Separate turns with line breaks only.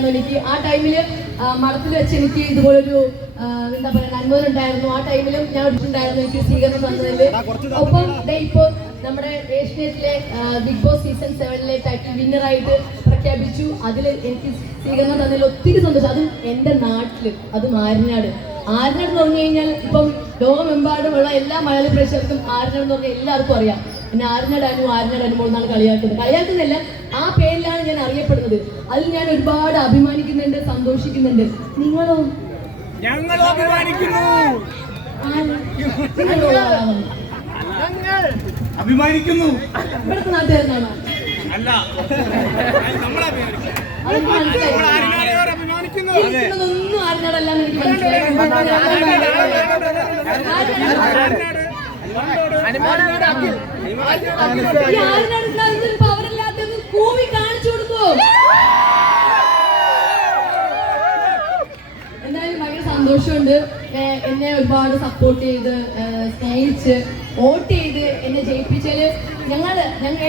ഉണ്ടായിരുന്നു എനിക്ക് ആ ടൈമിൽ മഠത്തിൽ വെച്ച് എനിക്ക് ഇതുപോലൊരു എന്താ പറയുക നന്മ ഉണ്ടായിരുന്നു. ആ ടൈമിലും ഞാൻ ഉണ്ടായിരുന്നു എനിക്ക് സ്വീകരണം തന്നതിൽ ഒപ്പം ദേ ഇപ്പോൾ നമ്മുടെ ഏഷ്യനെറ്റിലെ ബിഗ് ബോസ് സീസൺ സെവനിലെ ടൈറ്റിൽ വിന്നറായിട്ട് പ്രഖ്യാപിച്ചു. അതിൽ എനിക്ക് സ്വീകരണം തന്നതിൽ ഒത്തിരി സന്തോഷം. അതും എന്റെ നാട്ടിൽ അത് ആര്യനാട്. ആര്യനാട് എന്ന് പറഞ്ഞു കഴിഞ്ഞാൽ ഇപ്പം ലോകമെമ്പാടുമുള്ള എല്ലാ മലയാളി പ്രേക്ഷകർക്കും ആര്യനാട് എന്ന് പറഞ്ഞാൽ എല്ലാവർക്കും അറിയാം. പിന്നെ ആര്യനാട് അനുമോൾ എന്നാണ് കളിയാക്കുന്നത്. കളിയാക്കുന്നതല്ല ആ പേരിലാണ് ഞാൻ അറിയപ്പെടുന്നത്. അതിൽ ഞാൻ ഒരുപാട് അഭിമാനിക്കുന്നുണ്ട് സന്തോഷിക്കുന്നുണ്ട്. നിങ്ങളോ?
ഞങ്ങൾ അഭിമാനിക്കുന്നു? അഭിമാനിക്കുന്നു.
ഇവിടുത്തെ നാട്ടുകാരനാണോ?
അല്ല.
ഇരിക്കുന്നതൊന്നും ആര്യനാടല്ലാന്ന് എനിക്ക് മനസ്സിലായി. സന്തോഷമുണ്ട് എന്നെ ഒരുപാട് സപ്പോർട്ട് ചെയ്ത് സ്നേഹിച്ച് വോട്ട് ചെയ്ത് എന്നെ ജയിപ്പിച്ചാൽ ഞങ്ങൾ ഞങ്ങൾ